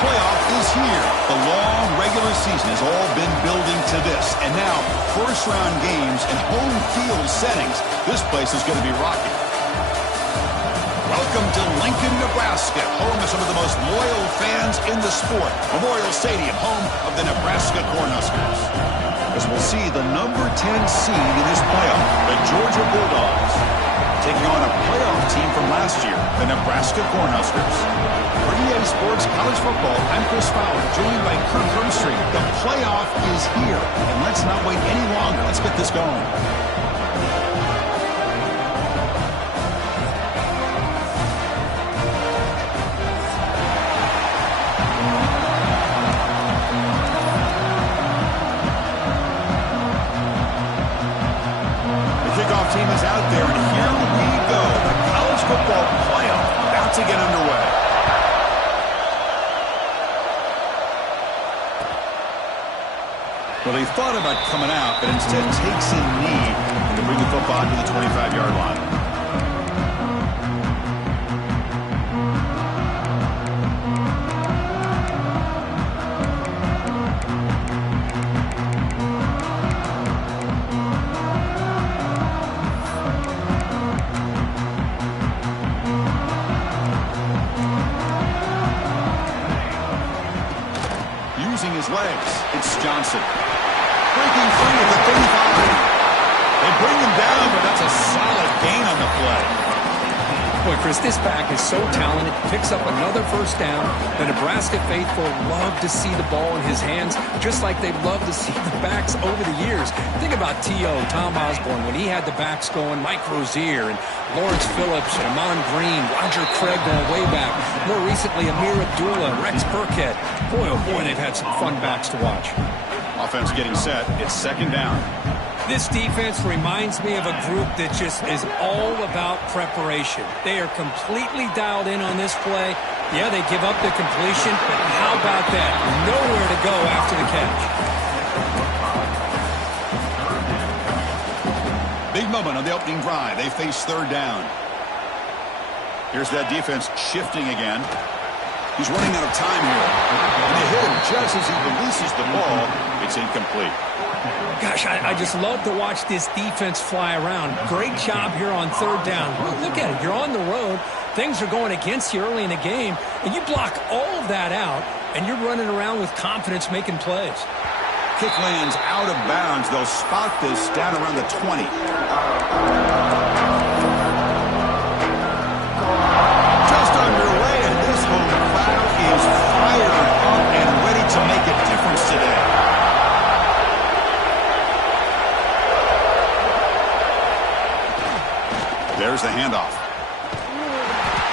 playoff is here. The long regular season has all been building to this. And now, first-round games and home field settings. This place is going to be rocking. Welcome to Lincoln, Nebraska, home of some of the most loyal fans in the sport. Memorial Stadium, home of the Nebraska Cornhuskers. As we'll see the number 10 seed in this playoff, the Georgia Bulldogs, taking on a playoff team from last year, the Nebraska Cornhuskers. For EA Sports College Football, I'm Chris Fowler, joined by Kirk Herbstreit. The playoff is here, and let's not wait any longer. Let's get this going. Team is out there, and here we go. The college football playoff about to get underway. Well, he thought about coming out, but instead takes a knee to bring the football to the 25-yard line. Legs. It's Johnson. Breaking free at the 35. They bring him down, but that's a solid gain on the play. Boy, Chris, this back is so talented. Picks up another first down. The Nebraska faithful love to see the ball in his hands, just like they've loved to see the backs over the years. Think about T.O., Tom Osborne, when he had the backs going, Mike Rozier and Lawrence Phillips and Amon Green, Roger Craig going way back. More recently, Amir Abdullah, Rex Burkhead. Boy, oh boy, they've had some fun backs to watch. Offense getting set. It's second down. This defense reminds me of a group that just is all about preparation. They are completely dialed in on this play. Yeah, they give up the completion, but how about that? Nowhere to go after the catch. Big moment on the opening drive. They face third down. Here's that defense shifting again. He's running out of time here. And they hit him just as he releases the ball. It's incomplete. Gosh, I just love to watch this defense fly around. Great job here on third down. Look at it. You're on the road. Things are going against you early in the game. And you block all of that out, and you're running around with confidence making plays. Kick lands out of bounds. They'll spot this down around the 20. Just underway, and this home crowd is fired up and ready to make a difference today. There's the handoff.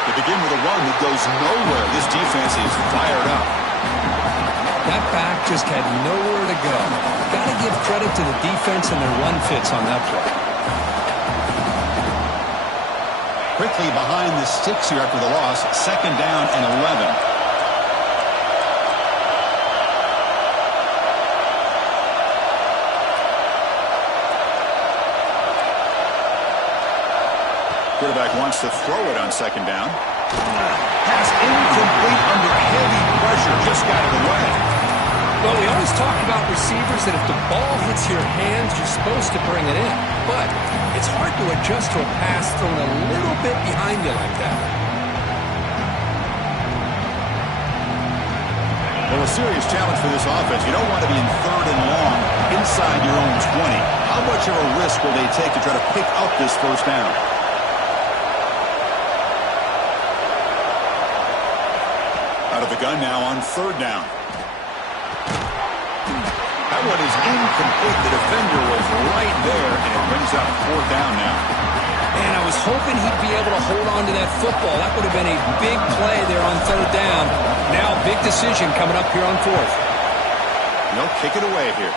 They begin with a run that goes nowhere. This defense is fired up. That back just had nowhere to go. Got to give credit to the defense and their run fits on that play. Quickly behind the sticks here after the loss. Second down and 11. Quarterback wants to throw it on second down. Pass incomplete under heavy pressure. Just got it away. Well, we always talk about receivers that if the ball hits your hands, you're supposed to bring it in. But it's hard to adjust to a pass thrown a little bit behind you like that. Well, a serious challenge for this offense. You don't want to be in third and long inside your own 20. How much of a risk will they take to try to pick up this first down? Out of the gun now on third down. That one is incomplete. The defender was right there, and it brings up fourth down now. Man, I was hoping he'd be able to hold on to that football. That would have been a big play there on third down. Now, big decision coming up here on fourth. They'll kick it away here.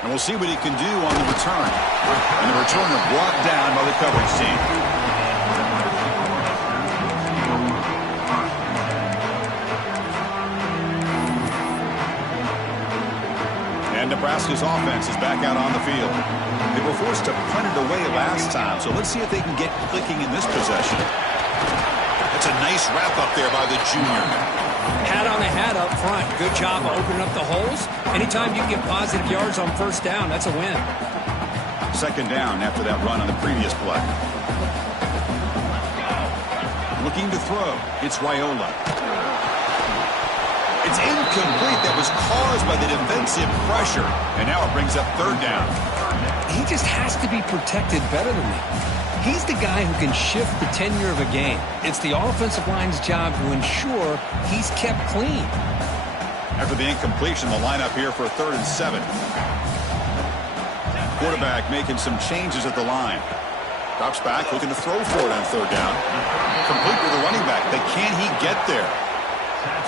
And we'll see what he can do on the return. And the returner brought down by the coverage team. And Nebraska's offense is back out on the field. They were forced to punt it away last time, so let's see if they can get clicking in this possession. That's a nice Nice wrap-up there by the junior. Hat on a hat up front. Good job of opening up the holes. Anytime you can get positive yards on first down, that's a win. Second down after that run on the previous play. Looking to throw. It's Raiola. It's incomplete. That was caused by the defensive pressure. And now it brings up third down. He just has to be protected better than that. He's the guy who can shift the tenure of a game. It's the offensive line's job to ensure he's kept clean. After the incompletion, the lineup here for 3rd and 7. Quarterback making some changes at the line. Drops back, looking to throw for it on third down. Complete with the running back, but can he get there?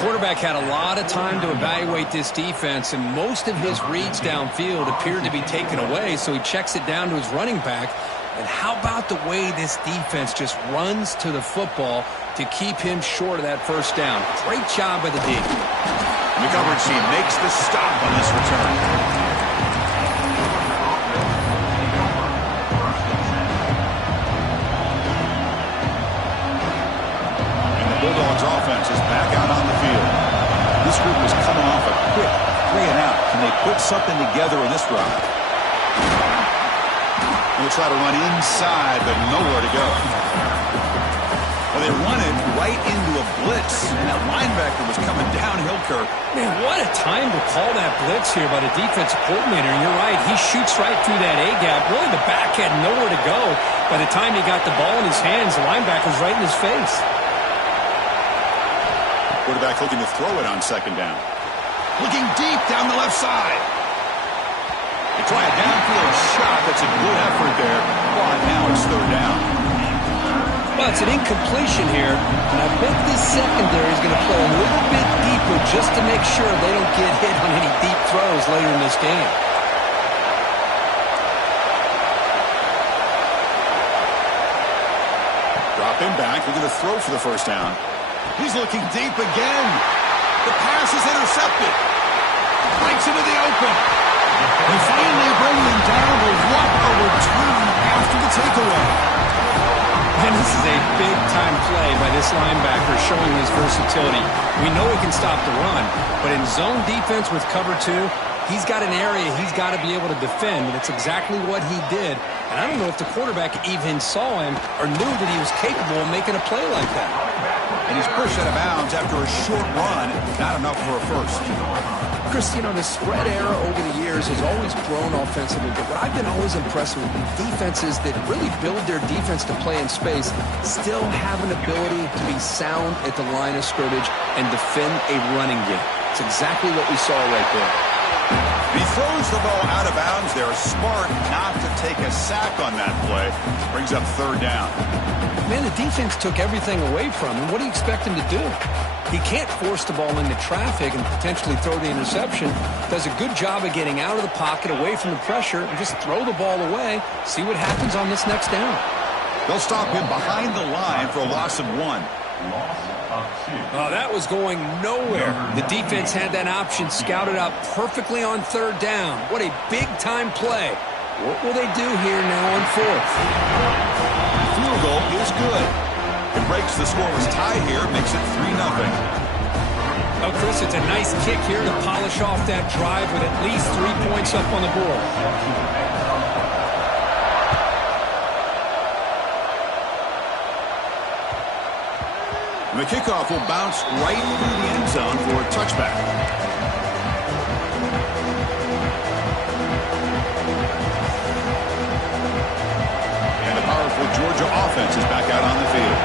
Quarterback had a lot of time to evaluate this defense, and most of his reads downfield appeared to be taken away, so he checks it down to his running back. And how about the way this defense just runs to the football to keep him short of that first down? Great job by the D. And the coverage team makes the stop on this return. And the Bulldogs offense is back out on the field. This group is coming off a quick 3-and-out. Can they put something together in this drive? We'll try to run inside, but nowhere to go. Well, they run it right into a blitz, and that linebacker was coming downhill, Kirk. Man, what a time to call that blitz here by the defensive coordinator. And you're right, he shoots right through that A-gap. Really, the back had nowhere to go. By the time he got the ball in his hands, the linebacker's right in his face. Quarterback looking to throw it on second down. Looking deep down the left side. They try a downfield shot. That's a good effort there. But now it's third down. Well, it's an incompletion here. And I bet this secondary is going to play a little bit deeper just to make sure they don't get hit on any deep throws later in this game. Dropping back. Looking to throw for the first down. He's looking deep again. The pass is intercepted. Breaks into the open. They finally bring him down, but what a return after the takeaway. And this is a big-time play by this linebacker showing his versatility. We know he can stop the run, but in zone defense with cover 2, he's got an area he's got to be able to defend, and it's exactly what he did. And I don't know if the quarterback even saw him or knew that he was capable of making a play like that. And he's pushed out of bounds after a short run. Not enough for a first. Chris, you know, the spread era over the years has always grown offensively, but what I've been always impressed with defenses that really build their defense to play in space still have an ability to be sound at the line of scrimmage and defend a running game. It's exactly what we saw right there. He throws the ball out of bounds. They're smart not to take a sack on that play. Brings up third down. Man, the defense took everything away from him. What do you expect him to do? He can't force the ball into traffic and potentially throw the interception. Does a good job of getting out of the pocket, away from the pressure, and just throw the ball away. See what happens on this next down. They'll stop him behind the line for a loss of 1. That was going nowhere. The defense had that option scouted out perfectly on third down. What a big-time play. What will they do here now on fourth? Field goal is good. It breaks the scoreless tie here, makes it 3-0. Oh, Chris, it's a nice kick here to polish off that drive with at least 3 points up on the board. The kickoff will bounce right through the end zone for a touchback. And the powerful Georgia offense is back out on the field.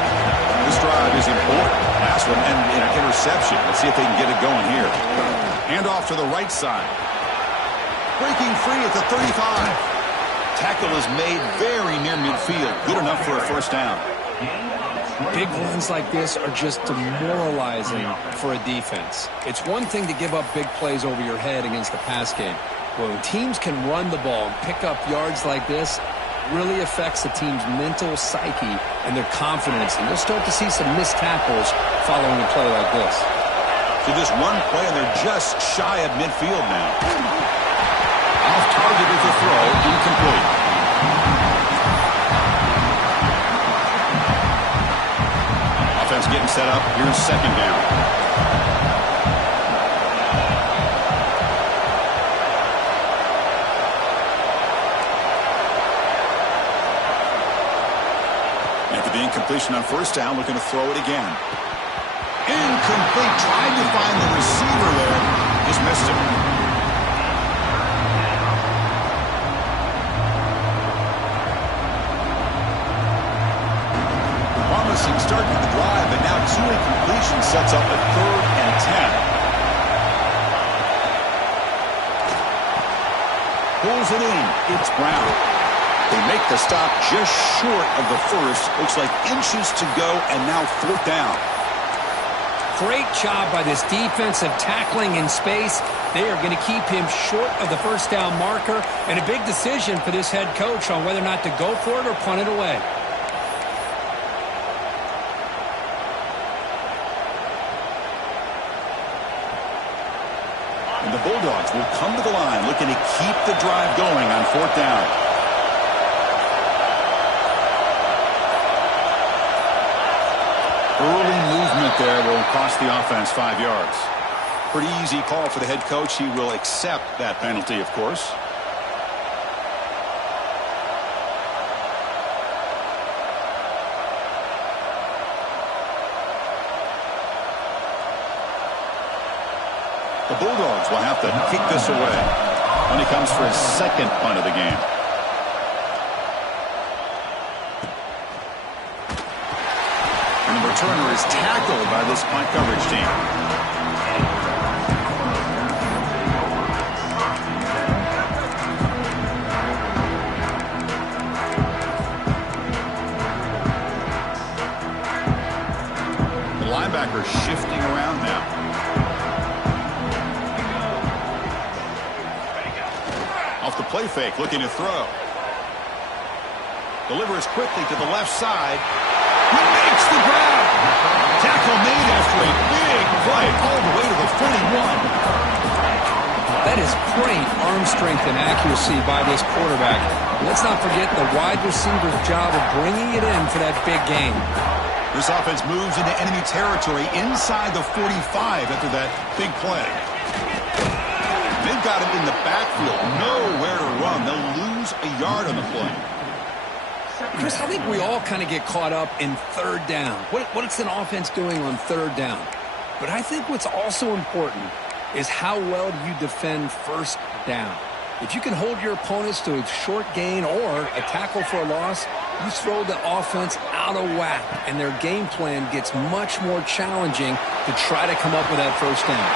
This drive is important. Last one and an interception. Let's see if they can get it going here. Hand off to the right side. Breaking free at the 35. Tackle is made very near midfield. Good enough for a first down. Big runs like this are just demoralizing for a defense. It's one thing to give up big plays over your head against the pass game. When teams can run the ball and pick up yards like this, really affects the team's mental psyche and their confidence. And you'll start to see some missed tackles following a play like this. So just one play, and they're just shy of midfield now. Off target with the throw, incomplete. Offense getting set up. Here's second down. After the incompletion on first down, looking to throw it again. Incomplete. Tried to find the receiver there. Just missed him. Promising start to the drive, and now 2 incompletions sets up a 3rd and 10. Pulls it in. It's Brown. They make the stop just short of the first. Looks like inches to go, and now 4th down. Great job by this defensive tackling in space. They are going to keep him short of the first down marker, and a big decision for this head coach on whether or not to go for it or punt it away. And the Bulldogs will come to the line looking to keep the drive going on 4th down. Early movement there will cost the offense 5 yards. Pretty easy call for the head coach. He will accept that penalty, of course. The Bulldogs will have to kick this away when he comes for his 2nd punt of the game. And the returner is tackled by this punt coverage team. The linebacker shifting around now. Off the play fake, looking to throw. Delivers quickly to the left side. He makes the grab. Tackle made after a big play all the way to the 41. That is great arm strength and accuracy by this quarterback. Let's not forget the wide receiver's job of bringing it in for that big gain. This offense moves into enemy territory inside the 45 after that big play. They've got him in the backfield. Nowhere to run. They'll lose a yard on the play. Chris, I think we all kind of get caught up in 3rd down. What's an offense doing on 3rd down? But I think what's also important is how well do you defend 1st down. If you can hold your opponents to a short gain or a tackle for a loss, you throw the offense out of whack, and their game plan gets much more challenging to try to come up with that 1st down.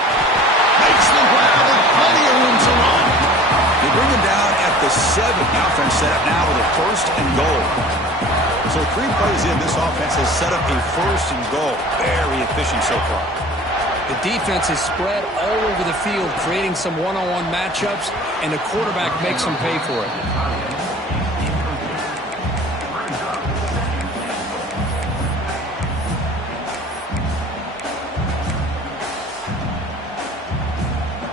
Makes the grab with plenty of room to run. They bring him down at the 7. The offense set up now with a 1st and goal. So 3 plays in, this offense has set up a 1st and goal. Very efficient so far. The defense is spread all over the field, creating some one-on-one matchups, and the quarterback makes them pay for it.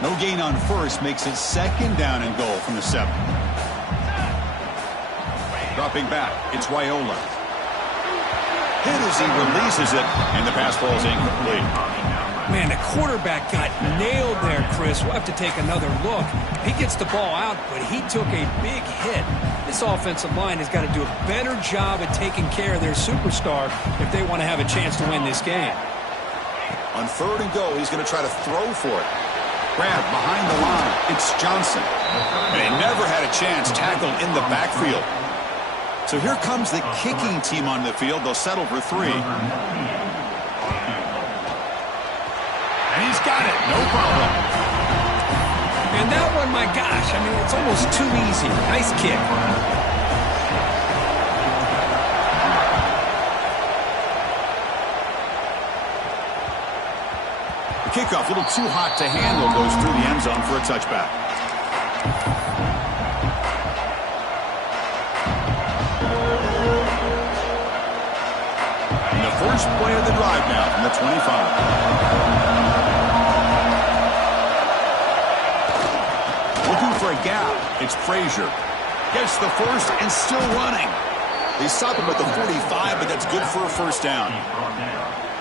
No gain on 1st makes it 2nd down and goal from the 7. Dropping back, it's Raiola. Hit as he releases it, and the pass falls incomplete. Man, the quarterback got nailed there, Chris. We'll have to take another look. He gets the ball out, but he took a big hit. This offensive line has got to do a better job at taking care of their superstar if they want to have a chance to win this game. On 3rd and goal, he's going to try to throw for it. Grab behind the line. It's Johnson. And he never had a chance tackled in the backfield. So here comes the kicking team on the field. They'll settle for 3. And he's got it. No problem. And that one, my gosh, I mean, it's almost too easy. Nice kick. Kickoff, a little too hot to handle, goes through the end zone for a touchback. And the first play of the drive now from the 25. Looking for a gap, it's Frazier. Gets the 1st and still running. They stop him at the 45, but that's good for a 1st down.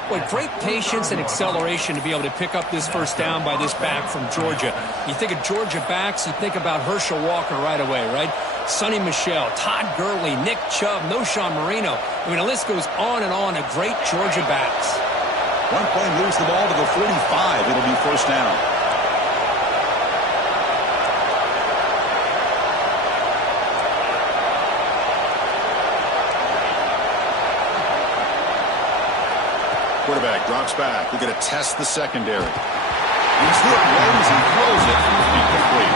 Boy, great patience and acceleration to be able to pick up this first down by this back from Georgia. You think of Georgia backs, you think about Herschel Walker right away, right? Sonny Michel, Todd Gurley, Nick Chubb, Noshawn Marino. I mean, the list goes on and on of great Georgia backs. One play moves the ball to the 45. It'll be first down. Quarterback drops back. We're going to test the secondary. He's hit right as he throws it. Incomplete.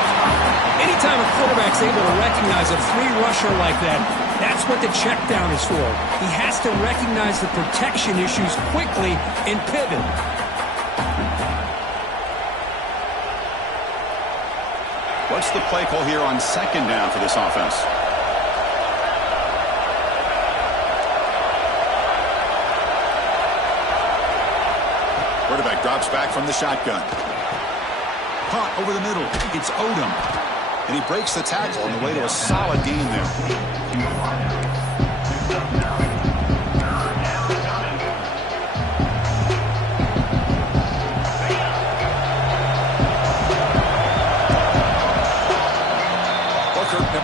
Anytime a quarterback's able to recognize a free rusher like that, that's what the check down is for. He has to recognize the protection issues quickly and pivot. What's the play call here on second down for this offense? Quarterback drops back from the shotgun. Caught over the middle. It's Odom. And he breaks the tackle on the way to a solid gain there.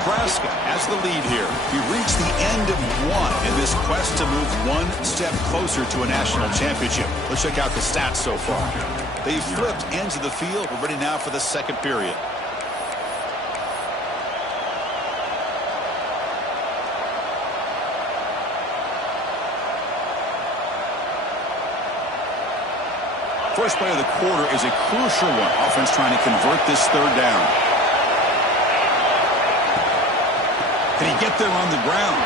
Nebraska has the lead here. We reached the end of one in this quest to move one step closer to a national championship. Let's check out the stats so far. They've flipped ends of the field. We're ready now for the second period. First play of the quarter is a crucial one. Offense trying to convert this third down. Can he get there on the ground?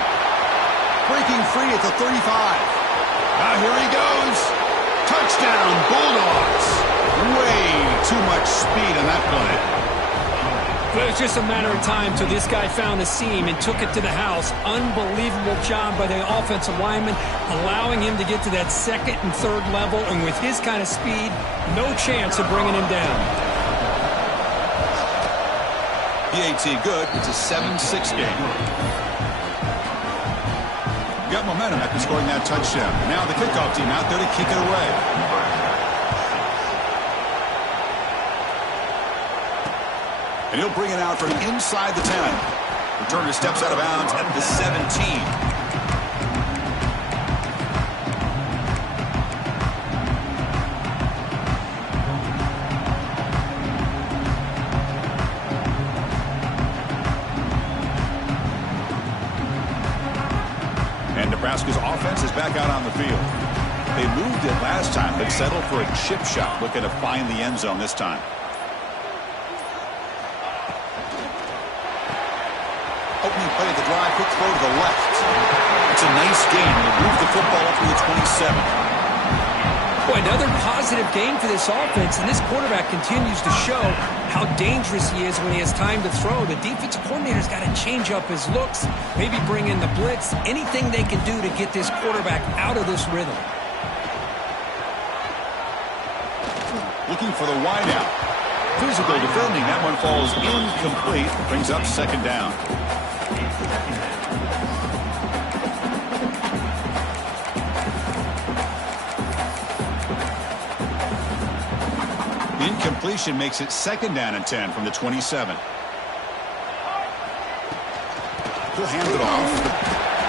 Breaking free at the 35. Now here he goes. Touchdown, Bulldogs. Way too much speed on that play. It was just a matter of time till this guy found a seam and took it to the house. Unbelievable job by the offensive lineman, allowing him to get to that second and third level, and with his kind of speed, no chance of bringing him down. PAT good. It's a 7-6 game. Got momentum after scoring that touchdown. Now the kickoff team out there to kick it away. And he'll bring it out from inside the 10. Returner steps out of bounds at the 17. Nebraska's offense is back out on the field. They moved it last time, but settled for a chip shot, looking to find the end zone this time. Opening play of the drive, quick throw to the left. It's a nice gain. They move the football up to the 27. Boy, another positive game for this offense, and this quarterback continues to show how dangerous he is when he has time to throw. The defensive coordinator's got to change up his looks, maybe bring in the blitz, anything they can do to get this quarterback out of this rhythm. Looking for the wideout. Physical defending. That one falls incomplete. Brings up second down. Incompletion makes it second down and 10 from the 27. He'll hand it off.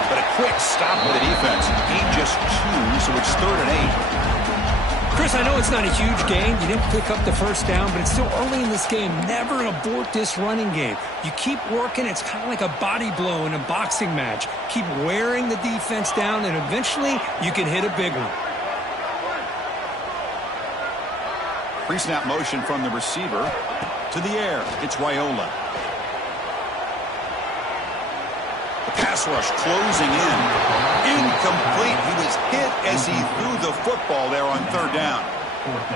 But a quick stop by the defense. Gain just 2, so it's third and 8. Chris, I know it's not a huge gain. You didn't pick up the first down, but it's still early in this game. Never abort this running game. You keep working. It's kind of like a body blow in a boxing match. Keep wearing the defense down, and eventually you can hit a big one. Pre-snap motion from the receiver to the air. It's Raiola. The pass rush closing in. Incomplete. He was hit as he threw the football there on third down.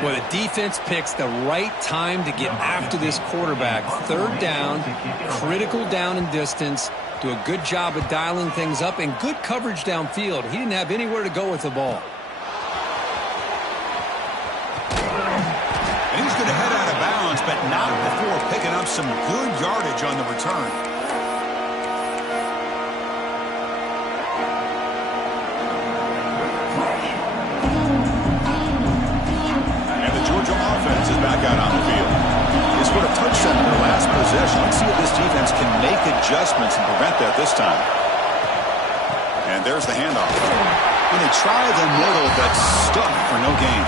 Well, the defense picks the right time to get after this quarterback. Third down, critical down and distance. Do a good job of dialing things up and good coverage downfield. He didn't have anywhere to go with the ball. And he's going to head out of bounds, but not before picking up some good yardage on the return. scored a touchdown in their last possession. Let's see if this defense can make adjustments and prevent that this time. And there's the handoff. When they try the middle, but stuck for no gain.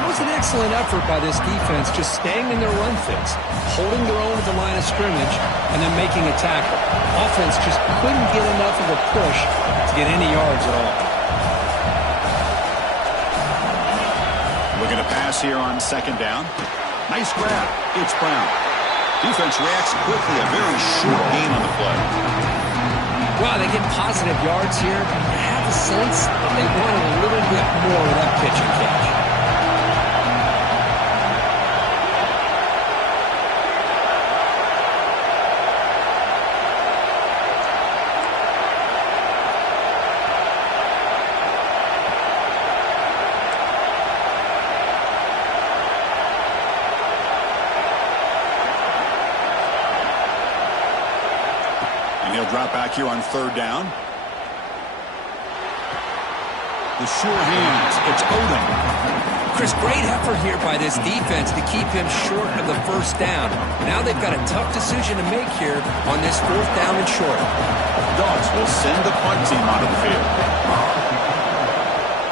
It was an excellent effort by this defense, just staying in their run fits, holding their own at the line of scrimmage, and then making a tackle. Offense just couldn't get enough of a push to get any yards at all. Looking to pass here on second down. Nice grab. It's Brown. Defense reacts quickly. A very short gain on the play. Wow, they get positive yards here. I have a sense that they wanted a little bit more of that pitch and catch. He'll drop back here on third down. The sure hands. It's Odom. Chris, great effort here by this defense to keep him short of the first down. Now they've got a tough decision to make here on this fourth down and short. Dogs will send the punt team onto the field.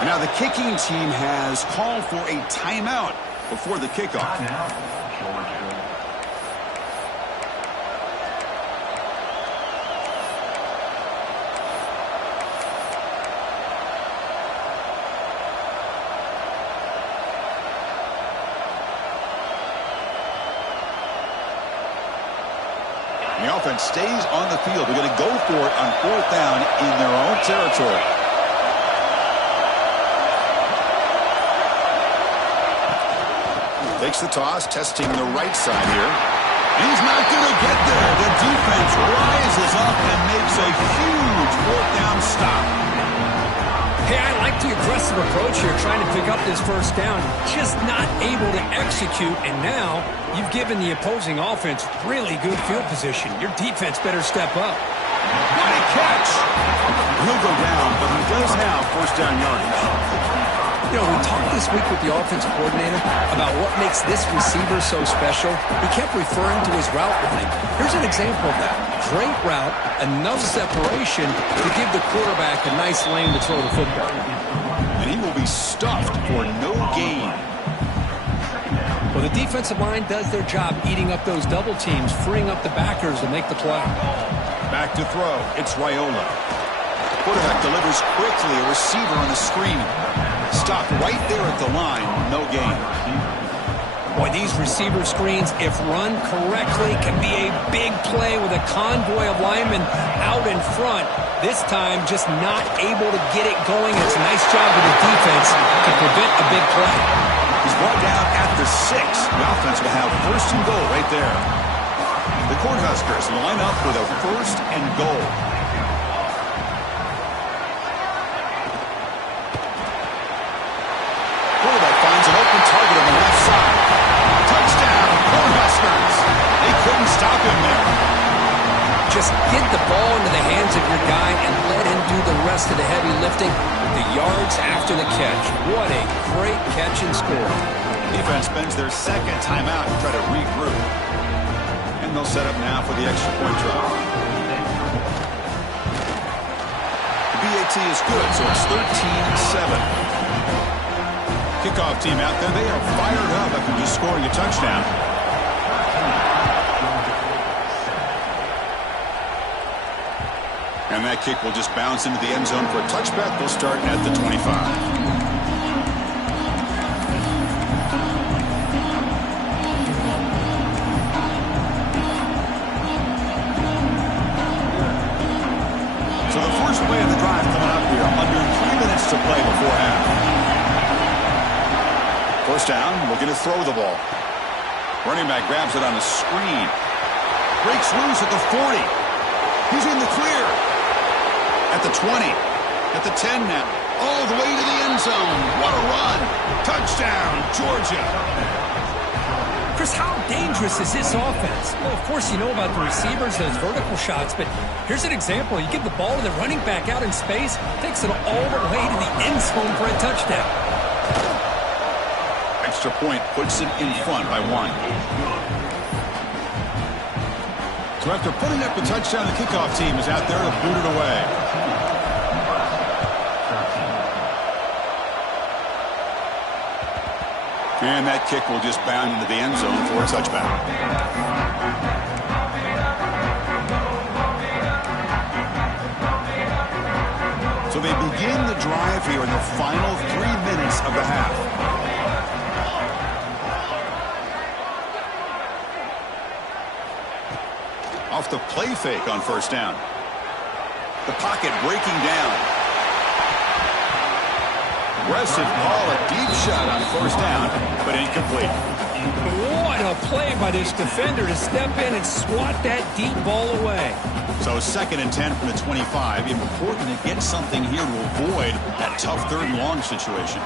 And now the kicking team has called for a timeout before the kickoff. The offense stays on the field. They're going to go for it on fourth down in their own territory. Takes the toss, testing the right side here. He's not going to get there. The defense rises up and makes a huge fourth down stop. Hey, I like the aggressive approach here, trying to pick up this first down. Just not able to execute, and now you've given the opposing offense really good field position. Your defense better step up. What a catch! He'll go down, but he does have first down yardage. You know, we talked this week with the offensive coordinator about what makes this receiver so special. He kept referring to his route running. Here's an example of that. Great route, enough separation to give the quarterback a nice lane to throw the football. And he will be stuffed for no gain. Well, the defensive line does their job eating up those double teams, freeing up the backers to make the play. Back to throw. It's Raiola. Quarterback delivers quickly. A receiver on the screen. Stopped right there at the line. No gain. Boy, these receiver screens, if run correctly, can be a big play with a convoy of linemen out in front. This time, just not able to get it going. It's a nice job of the defense to prevent a big play. He's brought down at the 6. The offense will have first and goal right there. The Cornhuskers line up with a first and goal. Quarterback finds an open target on the left side. Touchdown, Cornhuskers. They couldn't stop him there. Just get the ball into the hands of your guy and let him do the rest of the heavy lifting. The yards after the catch. What a great catch and score. Defense spends their second timeout to try to regroup. And they'll set up now for the extra point drive. The BAT is good, so it's 13-7. Kickoff team out there, they are fired up after just scoring a touchdown. And that kick will just bounce into the end zone for a touchback. They'll start at the 25. So the first play of the drive coming up here. Under 3 minutes to play before half. First down, looking to throw the ball. Running back grabs it on the screen. Breaks loose at the 40. He's in the clear. At the 20. At the 10 now. All the way to the end zone. What a run. Touchdown, Georgia. Chris, how dangerous is this offense? Well, of course, you know about the receivers, those vertical shots, but here's an example. You give the ball to the running back out in space, takes it all the way to the end zone for a touchdown. extra point puts it in front by 1. So after putting up a touchdown, the kickoff team is out there to boot it away. And that kick will just bound into the end zone for a touchback. So they begin the drive here in the final 3 minutes of the half. Off the play fake on first down. The pocket breaking down. Aggressive ball, a deep shot on first down, but incomplete. What a play by this defender to step in and swat that deep ball away. So 2nd and 10 from the 25. Important to get something here to avoid that tough 3rd and long situation.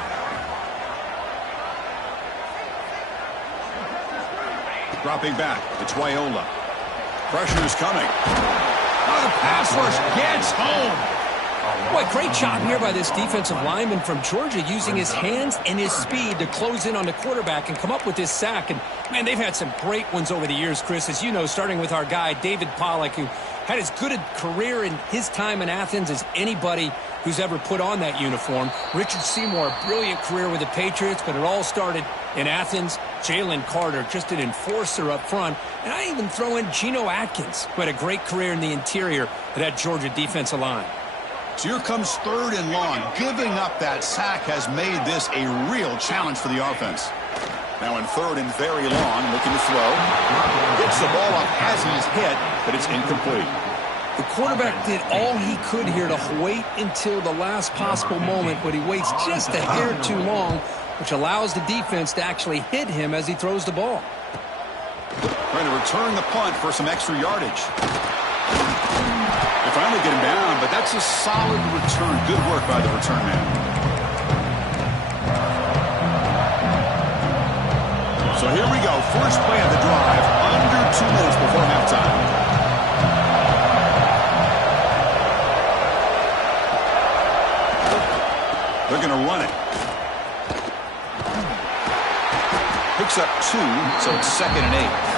Dropping back, it's Wyola. Pressure is coming. Oh, the pass rush gets home. Boy, great job here by this defensive lineman from Georgia using his hands and his speed to close in on the quarterback and come up with this sack. And, man, they've had some great ones over the years, Chris, as you know, starting with our guy, David Pollack, who had as good a career in his time in Athens as anybody who's ever put on that uniform. Richard Seymour, a brilliant career with the Patriots, but it all started in Athens. Jalen Carter, just an enforcer up front. And I even throw in Geno Atkins, who had a great career in the interior of that Georgia defensive line. So here comes 3rd and long. Giving up that sack has made this a real challenge for the offense. Now in 3rd and very long, looking to throw. Gets the ball up as he's hit, but it's incomplete. The quarterback did all he could here to wait until the last possible moment, but he waits just a hair too long, which allows the defense to actually hit him as he throws the ball. Trying to return the punt for some extra yardage. They finally get him down, but that's a solid return. Good work by the return man. So here we go. First play of the drive, under 2 minutes before halftime. They're going to run it. Picks up 2, so it's 2nd and 8.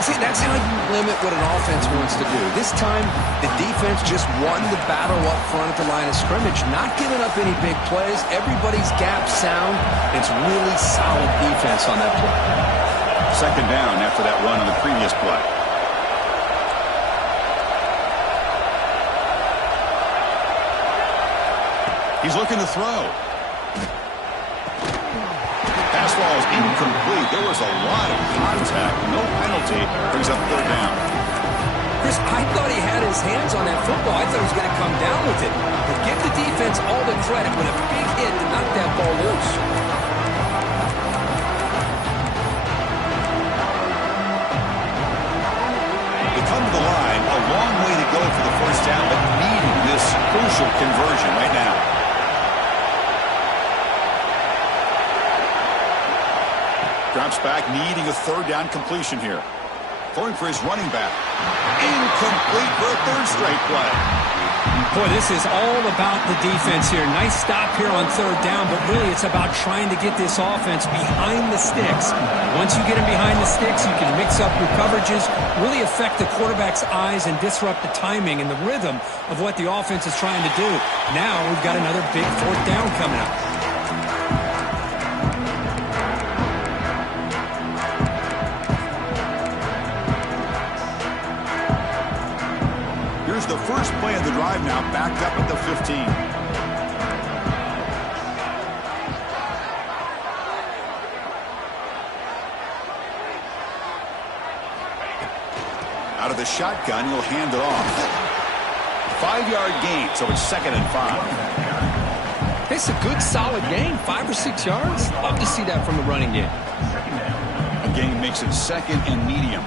See, that's how you limit what an offense wants to do. This time, the defense just won the battle up front at the line of scrimmage, not giving up any big plays. Everybody's gap sound. It's really solid defense on that play. 2nd down after that run on the previous play. He's looking to throw. Pass ball is incomplete. There was a lot of contact. No penalty. Brings up 3rd down. Chris, I thought he had his hands on that football. I thought he was going to come down with it. But give the defense all the credit with a big hit to knock that ball loose. They come to the line. A long way to go for the first down, but needing this crucial conversion right now. Drops back, needing a 3rd down completion here. Throwing for his running back. Incomplete for a 3rd straight play. Boy, this is all about the defense here. Nice stop here on 3rd down, but really it's about trying to get this offense behind the sticks. Once you get them behind the sticks, you can mix up your coverages, really affect the quarterback's eyes and disrupt the timing and the rhythm of what the offense is trying to do. Now we've got another big 4th down coming up. The first play of the drive now, backed up at the 15. Out of the shotgun, he'll hand it off. 5-yard gain, so it's 2nd and 5. It's a good, solid gain, 5 or 6 yards. Love to see that from the running game. A gain makes it 2nd and medium.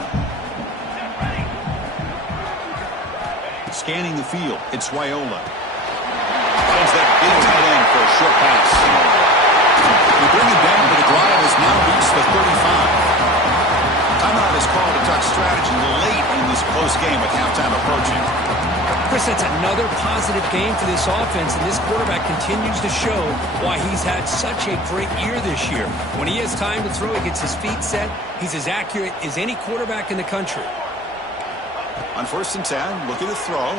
Scanning the field, it's Wyola. Finds that big tight end for a short pass. We bring it down, but the drive has now reached the 35. Timeout is called to talk strategy late in this close game with halftime approaching. Chris, Chris, that's another positive game for this offense, and this quarterback continues to show why he's had such a great year this year. When he has time to throw, he gets his feet set. He's as accurate as any quarterback in the country. On 1st and 10, looking to throw.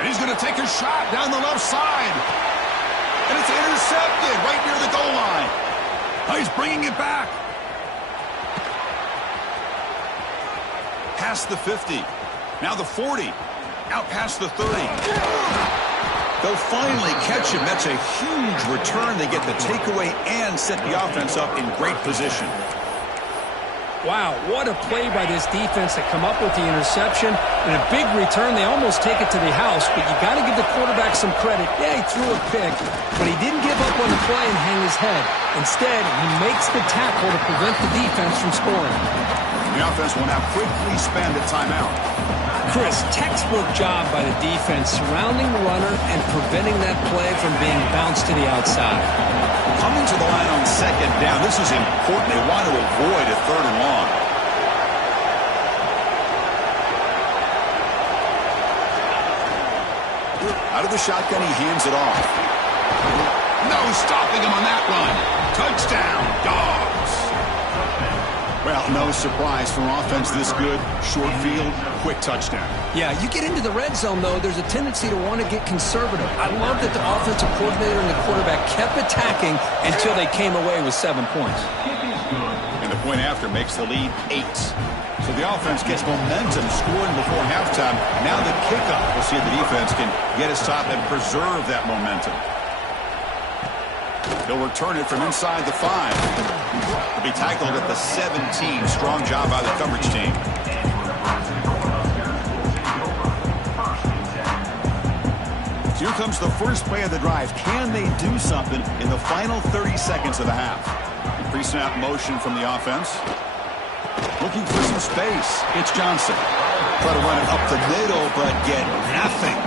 And he's going to take a shot down the left side. And it's intercepted right near the goal line. Oh, he's bringing it back. Past the 50. Now the 40. Out past the 30. They'll finally catch him. That's a huge return. They get the takeaway and set the offense up in great position. Wow, what a play by this defense to come up with the interception. And a big return. They almost take it to the house, but you got to give the quarterback some credit. Yeah, he threw a pick, but he didn't give up on the play and hang his head. Instead, he makes the tackle to prevent the defense from scoring. The offense will now quickly spend a timeout. Chris, textbook job by the defense surrounding the runner and preventing that play from being bounced to the outside. Coming to the line on 2nd down. This is important. They want to avoid a 3rd and long. Out of the shotgun, he hands it off. No stopping him on that run. Touchdown, Dogs. Well, no surprise for offense this good. Short field, quick touchdown. Yeah, you get into the red zone, though, there's a tendency to want to get conservative. I love that the offensive coordinator and the quarterback kept attacking until they came away with 7 points. And the point after makes the lead 8. So the offense gets momentum scoring before halftime. Now the kickoff. We'll see if the defense can get a stop and preserve that momentum. He'll return it from inside the 5. He'll be tackled at the 17. Strong job by the coverage team. So here comes the first play of the drive. Can they do something in the final 30 seconds of the half? Pre-snap motion from the offense. Looking for some space. It's Johnson. Try to run it up the middle, but get nothing.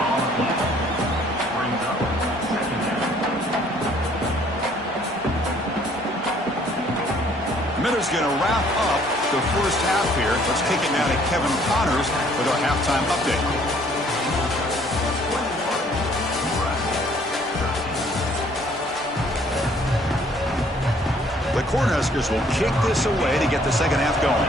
Miller's going to wrap up the first half here. Let's kick it now to Kevin Connors with our halftime update. The Cornhuskers will kick this away to get the second half going.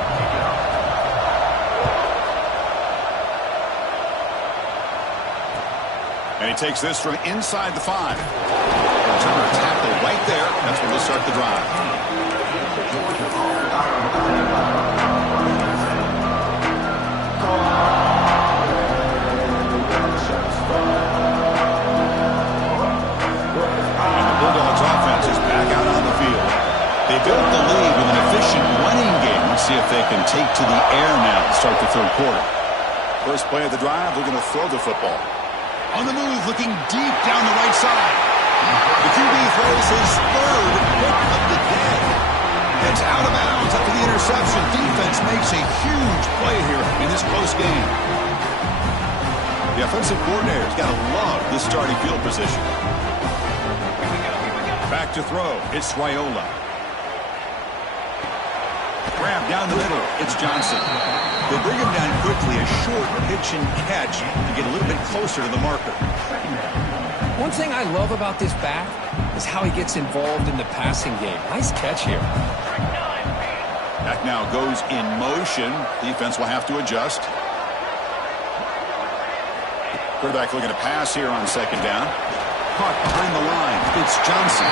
And he takes this from inside the 5. Turner tackle right there. That's when they'll start the drive. They built the lead with an efficient running game. Let's see if they can take to the air now to start the third quarter. First play of the drive, they're going to throw the football. On the move, looking deep down the right side. The QB throws his 3rd pick of the day. It's out of bounds after the interception. Defense makes a huge play here in this close game. The offensive coordinator's got to love this starting field position. Back to throw. It's Raiola. Grab down the middle. It's Johnson. They bring him down quickly. A short pitch and catch to get a little bit closer to the marker. One thing I love about this back is how he gets involved in the passing game. Nice catch here. Back now goes in motion. Defense will have to adjust. Quarterback looking to pass here on 2nd down. Caught behind the line. It's Johnson.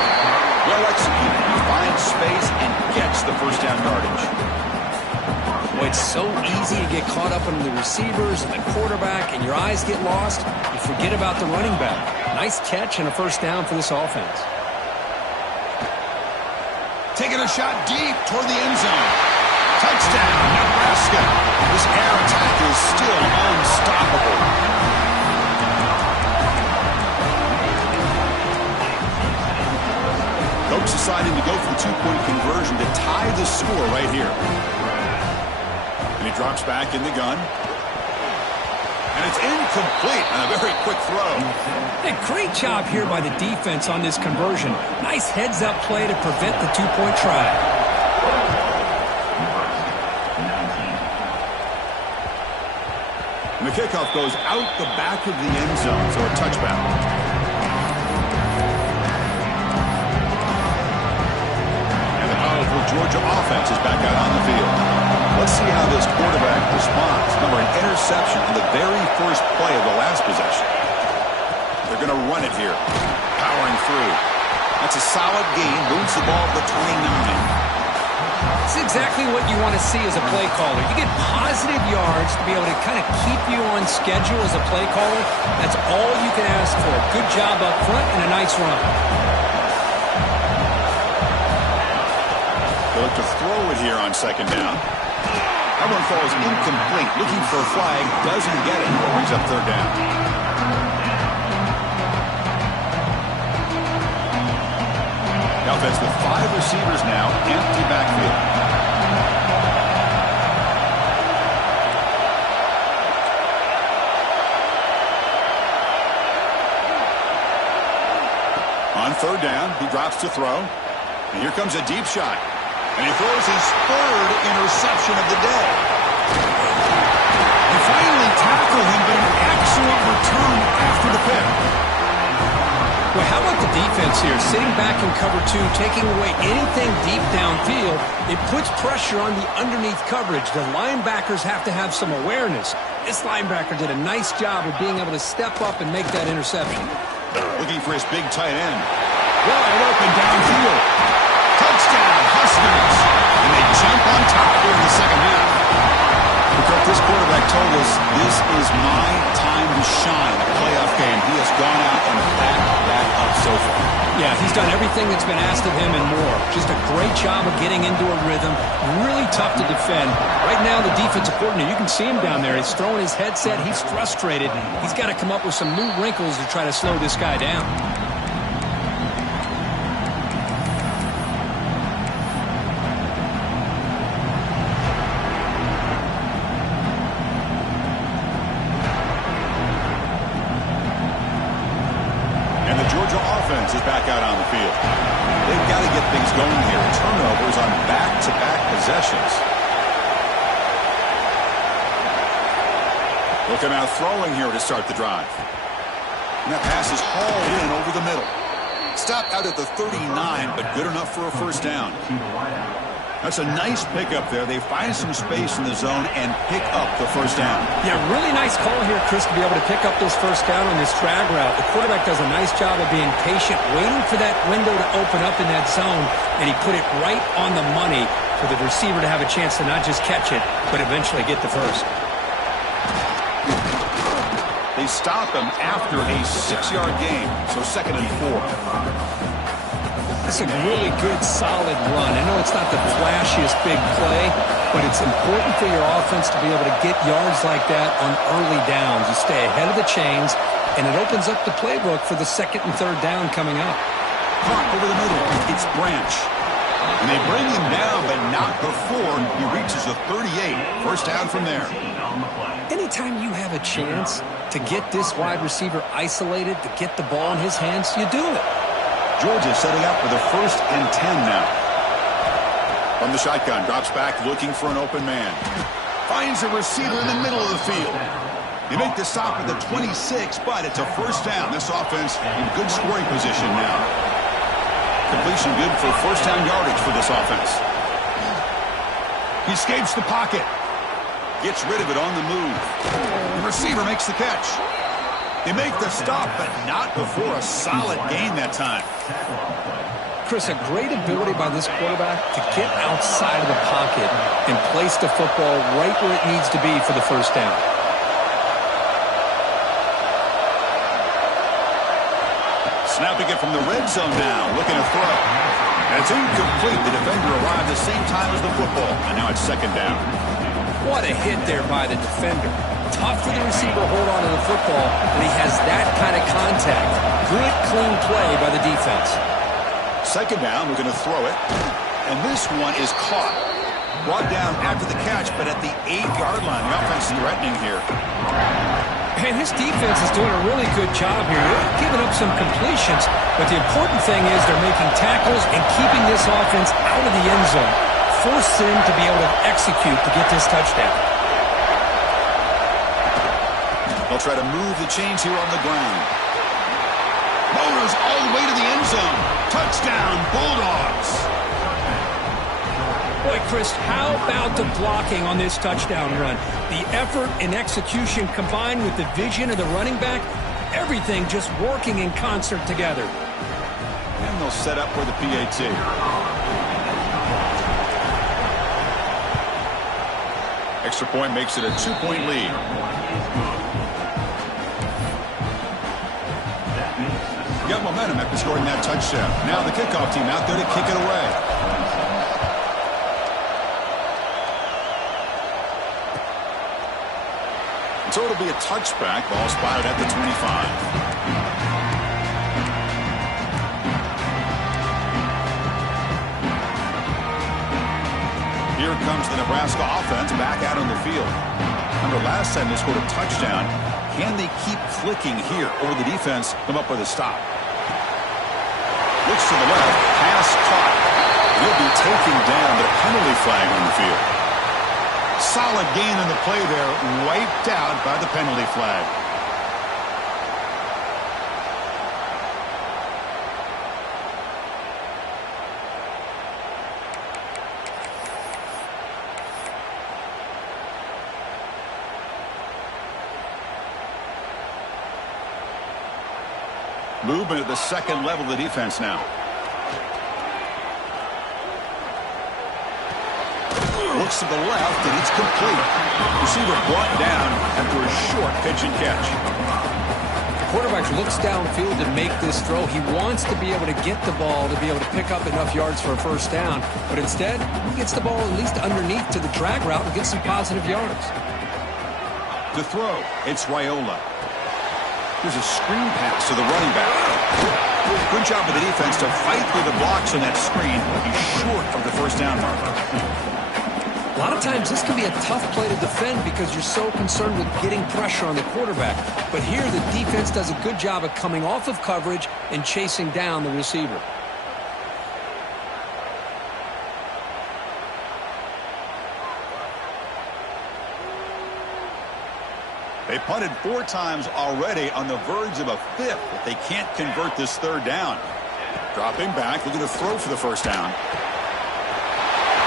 Well executed. He finds space and gets the first down yardage. Boy, it's so easy to get caught up on the receivers and the quarterback, and your eyes get lost. You forget about the running back. Nice catch and a first down for this offense. Taking a shot deep toward the end zone. Touchdown, Nebraska. This air attack is still unstoppable. Coach deciding to go for the 2-point conversion to tie the score right here. And he drops back in the gun. And it's incomplete on a very quick throw. Hey, great job here by the defense on this conversion. Nice heads-up play to prevent the 2-point try. And the The kickoff goes out the back of the end zone, so a touchback. And the powerful Georgia offense is back out on the field. Let's see how this quarterback responds. Remember, an interception on the very first play of the last possession. They're going to run it here. Powering through. That's a solid gain. Moves the ball to the 29. It's exactly what you want to see as a play caller. You get positive yards to be able to kind of keep you on schedule as a play caller. That's all you can ask for. Good job up front and a nice run. They look to throw it here on second down. That one falls incomplete. Looking for a flag. Doesn't get it. Brings up third down. The offense with 5 receivers now. Empty backfield. On third down, he drops to throw. And here comes a deep shot. And he throws his third interception of the day. They finally tackle him, but an excellent return after the pick. Well, how about the defense here? Sitting back in cover 2, taking away anything deep downfield. It puts pressure on the underneath coverage. The linebackers have to have some awareness. This linebacker did a nice job of being able to step up and make that interception. Looking for his big tight end. Wide open downfield. Touchdown, Huskers. And they jump on top here in the second half. Because this quarterback told us this is my time to shine. A playoff game. He has gone out and backed that up so far. Yeah, he's done everything that's been asked of him and more. Just a great job of getting into a rhythm. Really tough to defend. Right now, the defensive coordinator, you can see him down there. He's throwing his headset. He's frustrated. He's got to come up with some new wrinkles to try to slow this guy down. Is back out on the field. They've got to get things going here. Turnovers on back-to-back possessions. Looking out throwing here to start the drive. And that pass is hauled in over the middle. Stopped out at the 39, but good enough for a first down. That's a nice pickup there. They find some space in the zone and pick up the first down. Yeah, really nice call here, Chris, to be able to pick up this first down on this drag route. The quarterback does a nice job of being patient, waiting for that window to open up in that zone, and he put it right on the money for the receiver to have a chance to not just catch it, but eventually get the first. They stop him after a 6-yard gain, so 2nd and 4. That's a really good, solid run. I know it's not the flashiest big play, but it's important for your offense to be able to get yards like that on early downs. You stay ahead of the chains, and it opens up the playbook for the 2nd and 3rd down coming up. Caught over the middle. It's Branch. And they bring him down, but not before he reaches the 38. First down from there. Anytime you have a chance to get this wide receiver isolated, to get the ball in his hands, you do it. Georgia setting up for the 1st and 10 now. From the shotgun, drops back looking for an open man. Finds a receiver in the middle of the field. They make the stop at the 26, but it's a first down. This offense in good scoring position now. Completion good for first down yardage for this offense. He escapes the pocket. Gets rid of it on the move. The receiver makes the catch. They make the stop, but not before a solid gain that time. Chris, a great ability by this quarterback to get outside of the pocket and place the football right where it needs to be for the first down. Snapping it from the red zone now, looking to throw. And it's incomplete. The defender arrived the same time as the football, and now it's 2nd down. What a hit there by the defender. Tough for the receiver to hold on to the football, but he has that kind of contact. Good, clean play by the defense. 2nd down, we're going to throw it. And this one is caught. Brought down after the catch, but at the 8-yard line. The offense threatening here. And his defense is doing a really good job here. They're giving up some completions, but the important thing is they're making tackles and keeping this offense out of the end zone. Force them to be able to execute to get this touchdown. try to move the chains here on the ground. Motors all the way to the end zone. Touchdown, Bulldogs. Boy, Chris, how about the blocking on this touchdown run? The effort and execution combined with the vision of the running back, everything just working in concert together. And they'll set up for the PAT. Extra point makes it a 2-point lead. Got momentum after scoring that touchdown. Now the kickoff team out there to kick it away. So it'll be a touchback. Ball spotted at the 25. Here comes the Nebraska offense back out on the field. Remember, last time they scored a touchdown. Can they keep clicking here, or the defense come up with a stop? Looks to the left, pass caught. He'll be taking down the penalty flag on the field. Solid gain in the play there, wiped out by the penalty flag. Movement at the second level of the defense now. Looks to the left, and it's complete. Receiver brought down after a short pitch and catch. The quarterback looks downfield to make this throw. He wants to be able to get the ball to be able to pick up enough yards for a first down. But instead, he gets the ball at least underneath to the drag route and gets some positive yards. To throw, it's Raiola. Here's a screen pass to the running back. Good job of the defense to fight through the blocks on that screen. He's short of the first down marker. A lot of times this can be a tough play to defend because you're so concerned with getting pressure on the quarterback. But here the defense does a good job of coming off of coverage and chasing down the receiver. They punted 4 times already, on the verge of a 5th if they can't convert this third down. Dropping back, looking to throw for the first down.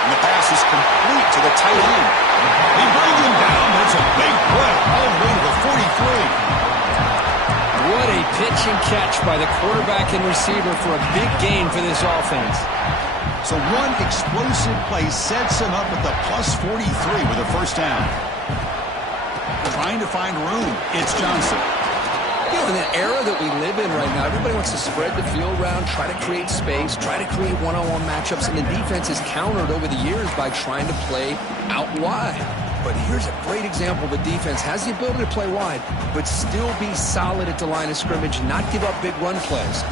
And the pass is complete to the tight end. They bring him down. That's a big play all the way to the 43. What a pitch and catch by the quarterback and receiver for a big gain for this offense. So one explosive play sets him up at the plus 43 with a first down. Trying to find room. It's Johnson. You know, in the era that we live in right now, everybody wants to spread the field around, try to create space, try to create one-on-one matchups, and the defense is countered over the years by trying to play out wide. But here's a great example of a defense has the ability to play wide, but still be solid at the line of scrimmage, not give up big run plays.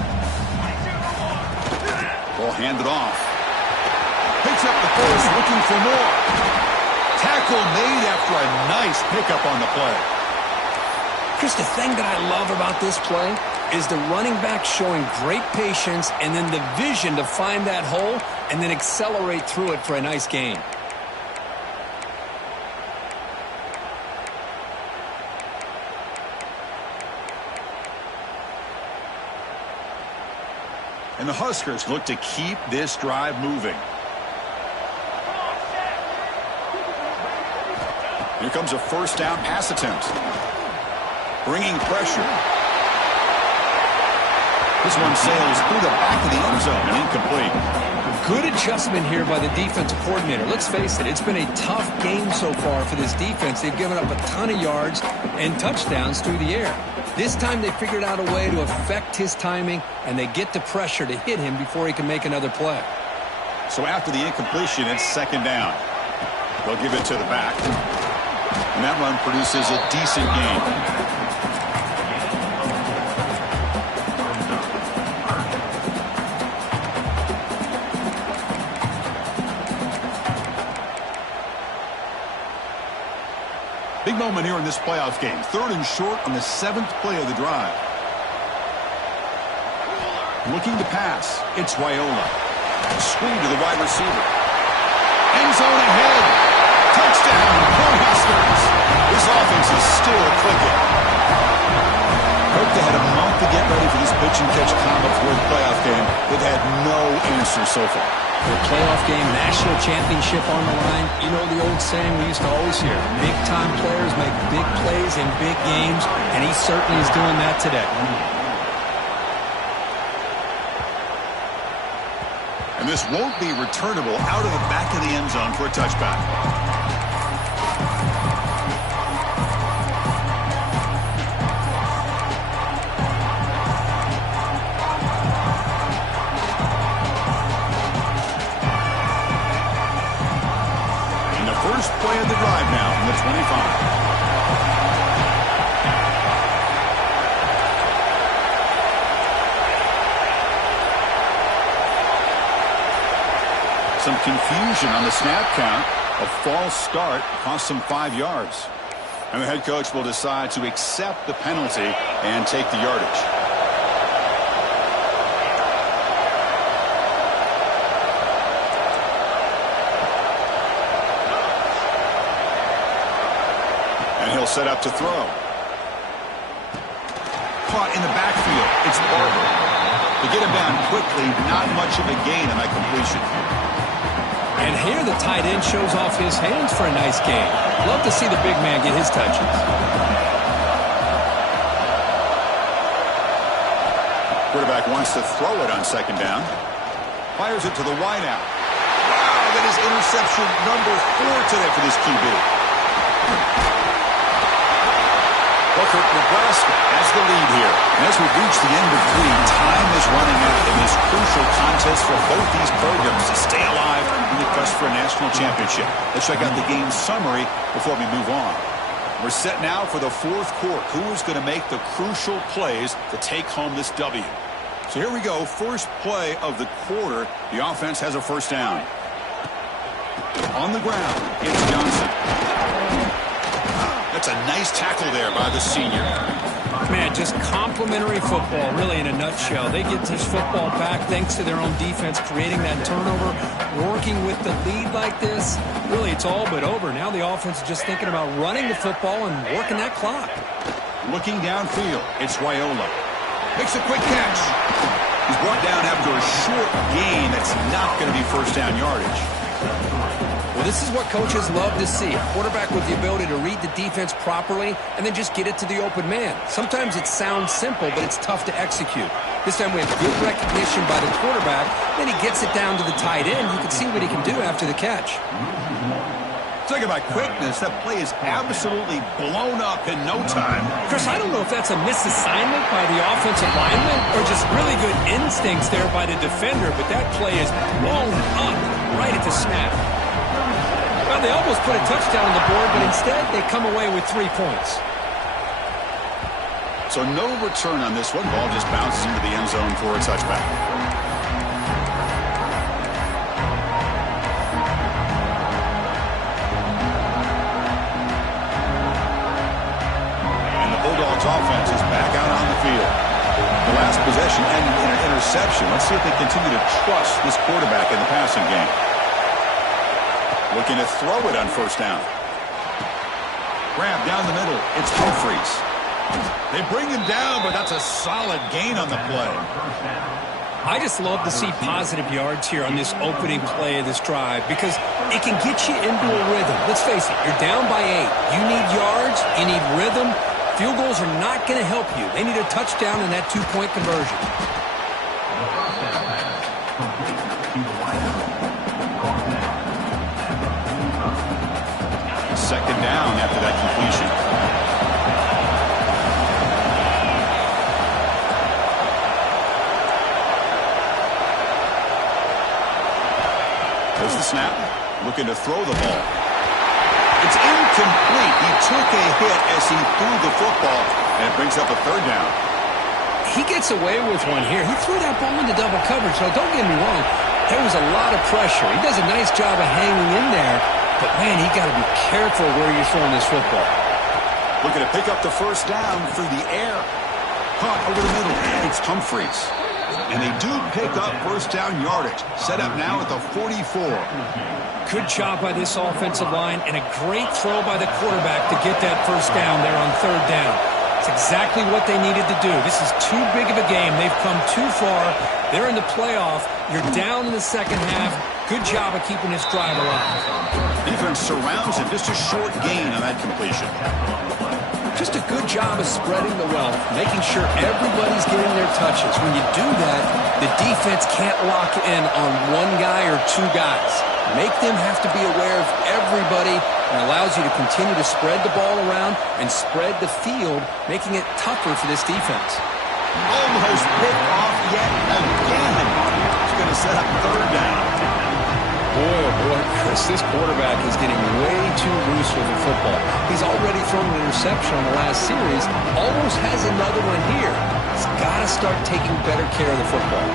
Ball handed off. Picks up the force, looking for more. Tackle made after a nice pickup on the play. Chris, the thing that I love about this play is the running back showing great patience and then the vision to find that hole and then accelerate through it for a nice gain. And the Huskers look to keep this drive moving. Here comes a first down pass attempt. Bringing pressure. This one sails through the back of the end zone and incomplete. Good adjustment here by the defensive coordinator. Let's face it, it's been a tough game so far for this defense. They've given up a ton of yards and touchdowns through the air. This time they figured out a way to affect his timing, and they get the pressure to hit him before he can make another play. So after the incompletion, it's second down. They'll give it to the back. And that run produces a decent gain. Big moment here in this playoff game. 3rd and short on the 7th play of the drive. Looking to pass. It's Raiola. Screen to the wide receiver. End zone ahead. Touchdown, Cornhuskers. This offense is still clicking. Coach, they had a month to get ready for this pitch-and-catch combo for the playoff game. They've had no answer so far. The playoff game, national championship on the line. You know the old saying we used to always hear, big-time players make big plays in big games, and he certainly is doing that today. And this won't be returnable out of the back of the end zone for a touchback. And the first play of the drive now from the 25. Some confusion on the snap count. A false start cost him 5 yards. And the head coach will decide to accept the penalty and take the yardage. And he'll set up to throw. Caught in the backfield. It's Barber. They get him down quickly. Not much of a gain on that completion. And here the tight end shows off his hands for a nice game. Love to see the big man get his touches. Quarterback wants to throw it on second down. Fires it to the wideout. Wow, that is interception number 4 today for this QB. Booker, Nebraska has the lead here. And as we reach the end of 3, time is running out in this crucial contest for both these programs to stay alive in the quest for a national championship. Let's check out the game summary before we move on. We're set now for the 4th quarter. Who is going to make the crucial plays to take home this W? So here we go. First play of the quarter. The offense has a first down. On the ground, it's Johnson. That's a nice tackle there by the senior. Man, just complimentary football, really, in a nutshell. They get this football back thanks to their own defense, creating that turnover, working with the lead like this. Really, it's all but over. Now the offense is just thinking about running the football and working that clock. Looking downfield, it's Raiola. Makes a quick catch. He's brought down after a short gain that's not going to be first down yardage. Well, this is what coaches love to see. A quarterback with the ability to read the defense properly and then just get it to the open man. Sometimes it sounds simple, but it's tough to execute. This time we have good recognition by the quarterback. Then he gets it down to the tight end. You can see what he can do after the catch. Talking about quickness, that play is absolutely blown up in no time. Chris, I don't know if that's a misassignment by the offensive lineman or just really good instincts there by the defender, but that play is blown up right at the snap. Well, they almost put a touchdown on the board, but instead they come away with 3 points. So no return on this one. Ball just bounces into the end zone for a touchback. And the Bulldogs offense is back out on the field. The last possession ended in an interception. Let's see if they continue to trust this quarterback in the passing game. Looking to throw it on first down. Grab down the middle. It's Humphreys. They bring him down, but that's a solid gain on the play. I just love to see positive yards here on this opening play of this drive because it can get you into a rhythm. Let's face it, you're down by 8. You need yards, you need rhythm. Field goals are not going to help you. They need a touchdown in that 2-point conversion. Second down after that completion. There's the snap. Looking to throw the ball. It's incomplete. He took a hit as he threw the football, and it brings up a third down. He gets away with one here. He threw that ball into double coverage, so don't get me wrong. There was a lot of pressure. He does a nice job of hanging in there. But, man, he got to be careful where you're throwing this football. Looking to pick up the first down through the air. Caught over the middle. It's Humphreys. And they do pick up first down yardage. Set up now at the 44. Good job by this offensive line and a great throw by the quarterback to get that first down there on third down. It's exactly what they needed to do. This is too big of a game. They've come too far. They're in the playoff. You're down in the second half. Good job of keeping this drive alive. Defense surrounds him. Just a short gain on that completion. Just a good job of spreading the wealth, making sure everybody's getting their touches. When you do that, the defense can't lock in on one guy or two guys. Make them have to be aware of everybody, and allows you to continue to spread the ball around and spread the field, making it tougher for this defense. Almost picked off yet again. It's going to set up third down. Boy, oh boy, Chris, this quarterback is getting way too loose with the football. He's already thrown an interception on the last series, almost has another one here. He's got to start taking better care of the football.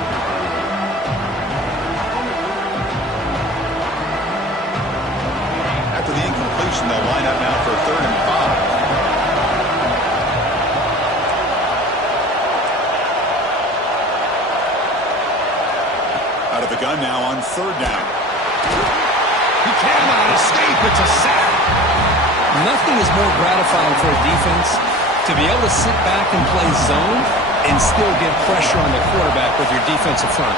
After the incompletion, they'll line up now for 3rd and 5. Out of the gun now on 3rd down. He cannot escape. It's a sack. Nothing is more gratifying for a defense to be able to sit back and play zone and still get pressure on the quarterback with your defensive front.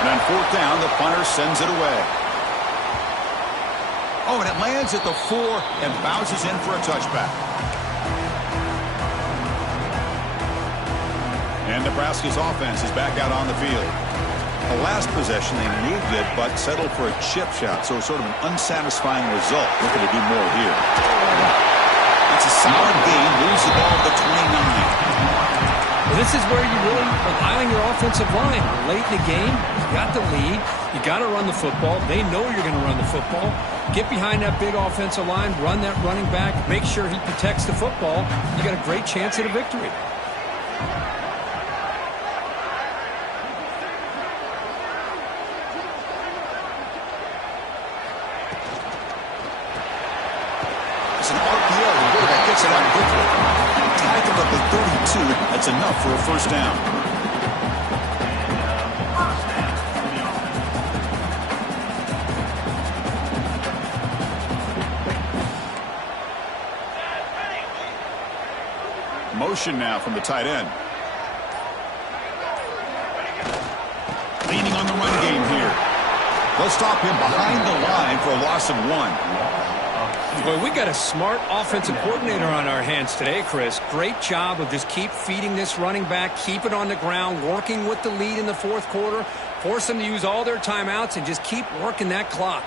And on 4th down, the punter sends it away. Oh, and it lands at the 4 and bounces in for a touchback. And Nebraska's offense is back out on the field. The last possession, they moved it, but settled for a chip shot, so sort of an unsatisfying result. Looking to do more here. It's a solid gain, lose the ball at the 29. Well, this is where you really rely on your offensive line. Late in the game, you got the lead. You got to run the football. They know you're going to run the football. Get behind that big offensive line, run that running back, make sure he protects the football. You got a great chance at a victory. It's an RPO. The quarterback gets it out quickly. Tackled up at 32. That's enough for a 1st down. Motion now from the tight end. Leaning on the run game here. They'll stop him behind the line for a loss of 1. Well, we got a smart offensive coordinator on our hands today, Chris. Great job of just keep feeding this running back, keep it on the ground, working with the lead in the 4th quarter, force them to use all their timeouts, and just keep working that clock.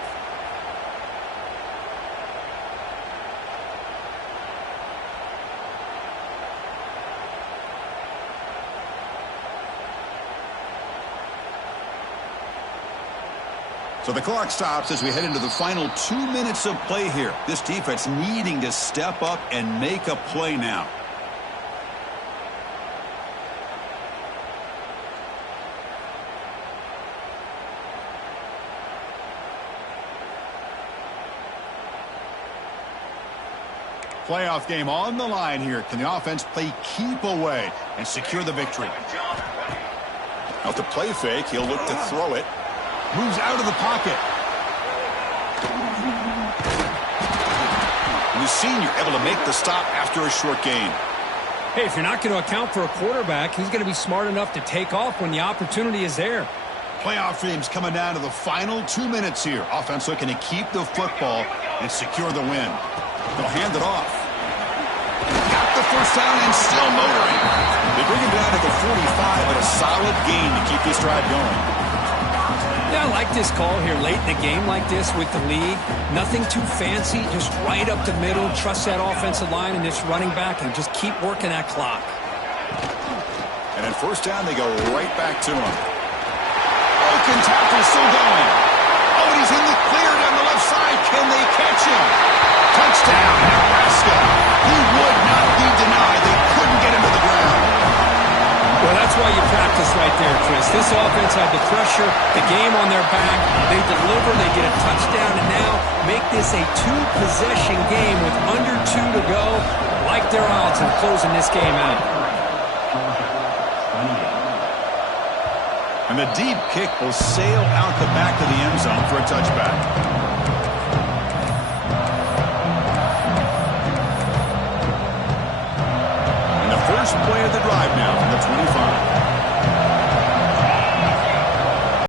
So the clock stops as we head into the final 2 minutes of play here. This defense needing to step up and make a play now. Playoff game on the line here. Can the offense play keep away and secure the victory? Now with the play fake, he'll look to throw it. Moves out of the pocket. And the senior able to make the stop after a short gain. Hey, if you're not going to account for a quarterback, he's going to be smart enough to take off when the opportunity is there. Playoff games coming down to the final 2 minutes here. Offense looking to keep the football and secure the win. They'll hand it off. Got the 1st down and still motoring. They bring him down to the 45, but a solid gain to keep this drive going. Yeah, I like this call here late in the game like this with the lead. Nothing too fancy, just right up the middle. Trust that offensive line and this running back and just keep working that clock. And at 1st down, they go right back to him. Broken tackle still going. Oh, and he's in the clear down the left side. Can they catch him? Touchdown, Nebraska. He would not be denied. They couldn't get him to the ground. Well, that's why you practice right there, Chris. This offense had the pressure, the game on their back. They deliver, they get a touchdown, and now make this a 2-possession game with under 2 to go. Like their odds of closing this game out. And the deep kick will sail out the back of the end zone for a touchback. first play